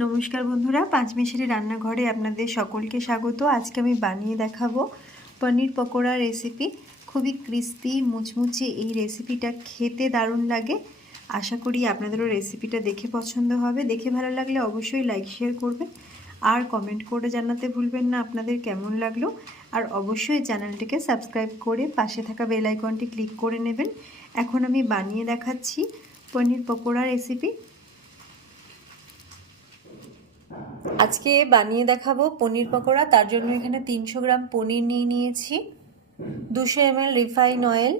নমস্কার বন্ধুরা, পাঁচমিশালি রান্নাঘরে আপনাদের সকলকে স্বাগত। আজকে আমি বানিয়ে দেখাবো পনির পকোড়া রেসিপি খুবই ক্রিস্পি মুচমুচে এই রেসিপিটা খেতে দারুণ লাগে। আশা করি আপনাদেরও রেসিপিটা দেখে পছন্দ হবে। দেখে ভালো লাগলে অবশ্যই লাইক শেয়ার করবেন। আর কমেন্ট করে জানাতে ভুলবেন না আপনাদের কেমন লাগল। আর অবশ্যই চ্যানেলটিকে সাবস্ক্রাইব করে পাশে থাকা বেল আইকনটি ক্লিক করে নেবেন। এখন আমি বানিয়ে দেখাচ্ছি পনির পকোড়া রেসিপি আজকে বানিয়ে দেখাবো পনির পকোড়া। তার জন্য এখানে তিনশো গ্রাম পনির নিয়ে নিয়েছি। দুশো এমএল রিফাইন অয়েল,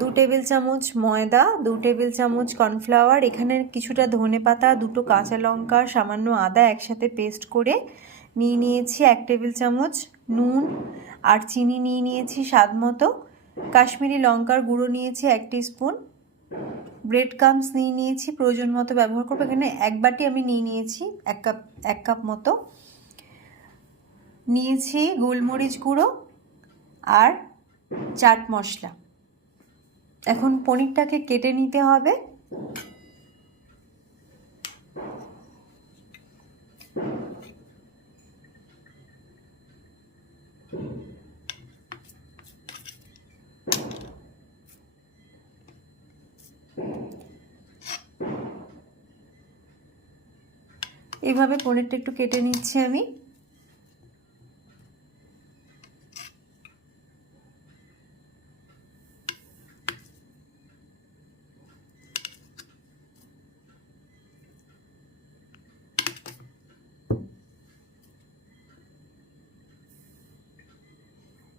দু টেবিল চামচ ময়দা, দু টেবিল চামচ কর্নফ্লাওয়ার, এখানে কিছুটা ধনে পাতা, দুটো কাঁচা লঙ্কা, সামান্য আদা একসাথে পেস্ট করে নিয়ে নিয়েছি এক টেবিল চামচ নুন আর চিনি নিয়ে নিয়েছি স্বাদ মতো। কাশ্মীরি লঙ্কার গুঁড়ো নিয়েছি এক স্পুন। ব্রেড কামস নিয়ে নিয়েছি, প্রয়োজন মতো ব্যবহার করব। এখানে এক বাটি আমি নিয়ে নিয়েছি, এক কাপ এক কাপ মতো। নিয়েছি গোলমরিচ গুঁড়ো আর চাট মশলা। এখন পনিরটাকে কেটে নিতে হবে। এভাবে পনিরটা একটু কেটে নিচ্ছি আমি।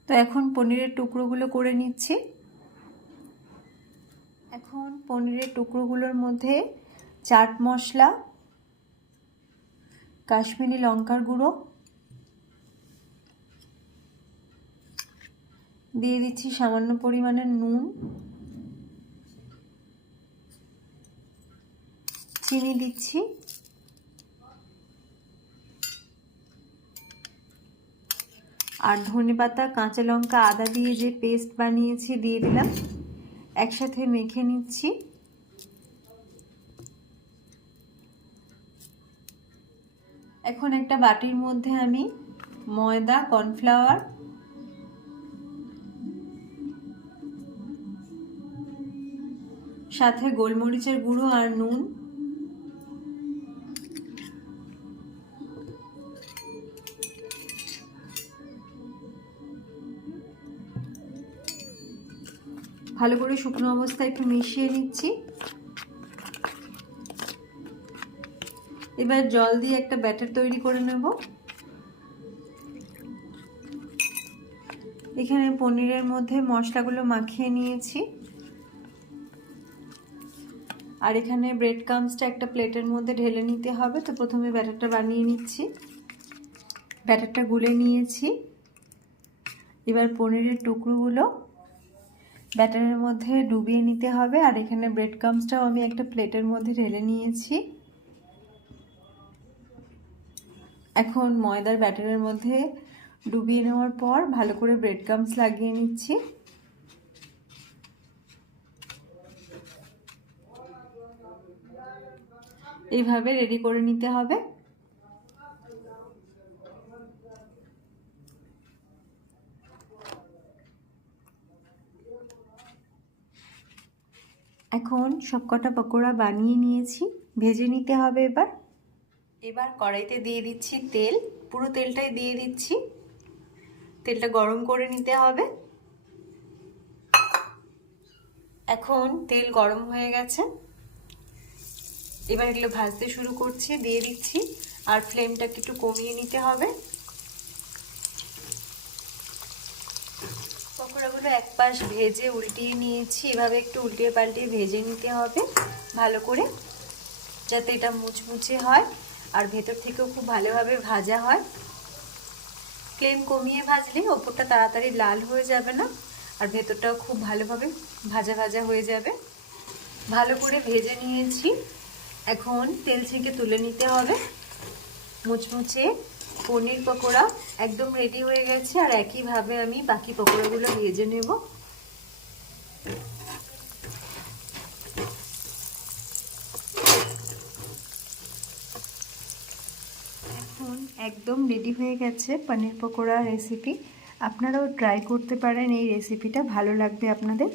তো এখন পনিরের টুকরোগুলো করে নিচ্ছি। এখন পনিরের টুকরোগুলোর মধ্যে চাট মশলা কাশ্মীরি লঙ্কার গুঁড়ো। দিয়ে দিচ্ছি সামান্য পরিমাণের নুন। চিনি দিচ্ছি। আর ধনে পাতা, কাঁচা লঙ্কা, আদা দিয়ে যে পেস্ট বানিয়েছি, দিয়ে দিলাম। একসাথে মেখে নিচ্ছি। এখন একটা বাটির মধ্যে আমি ময়দা, কর্নফ্লাওয়ার, সাথে গোলমরিচের গুঁড়ো আর নুন, ভালো করে শুকনো অবস্থায় একটু মিশিয়ে নিচ্ছি। এবার জল দিয়ে একটা ব্যাটার তৈরি করে নেব। এখানে পনিরের মধ্যে মশলাগুলো মাখিয়ে নিয়েছি। আর এখানে ব্রেড কামসটা একটা প্লেটের মধ্যে ঢেলে নিতে হবে। তো প্রথমে ব্যাটারটা বানিয়ে নিচ্ছি। ব্যাটারটা গুলে নিয়েছি। এবার পনিরের টুকরোগুলো ব্যাটারের মধ্যে ডুবিয়ে নিতে হবে। আর এখানে ব্রেড কামসটাও আমি একটা প্লেটের মধ্যে ঢেলে নিয়েছি। এখন ময়দার ব্যাটারের মধ্যে ডুবিয়ে নেওয়ার পর ভালো করে ব্রেড কামস লাগিয়ে নিচ্ছি। এইভাবে রেডি করে নিতে হবে। এখন সবকটা পকোড়া বানিয়ে নিয়েছি, ভেজে নিতে হবে এবার। এবার কড়াইতে দিয়ে দিচ্ছি তেল। পুরো তেলটাই দিয়ে দিচ্ছি। তেলটা গরম করে নিতে হবে। এখন তেল গরম হয়ে গেছে। এবার এগুলো ভাজতে শুরু করছি, দিয়ে দিচ্ছি। আর ফ্লেমটাকে একটু কমিয়ে নিতে হবে। পকোড়াগুলো এক পাশ ভেজে উল্টিয়ে নিয়েছি। এভাবে একটু উল্টিয়ে পাল্টিয়ে ভেজে নিতে হবে ভালো করে, যাতে এটা মুচমুচে হয়। আর ভেতর থেকেও খুব ভালোভাবে ভাজা হয়। ফ্লেম কমিয়ে ভাজলে ওপরটা তাড়াতাড়ি লাল হয়ে যাবে না, আর ভেতরটাও খুব ভালোভাবে ভাজা ভাজা হয়ে যাবে। ভালো করে ভেজে নিয়েছি। এখন তেল থেকে তুলে নিতে হবে। মুচমুচে পনির পকোড়া একদম রেডি হয়ে গেছে, আর একইভাবে আমি বাকি পকোড়াগুলো ভেজে নেব। একদম রেডি হয়ে গেছে পনির পকোড়া রেসিপি আপনারাও ট্রাই করতে পারেন এই রেসিপিটা ভালো লাগবে আপনাদের।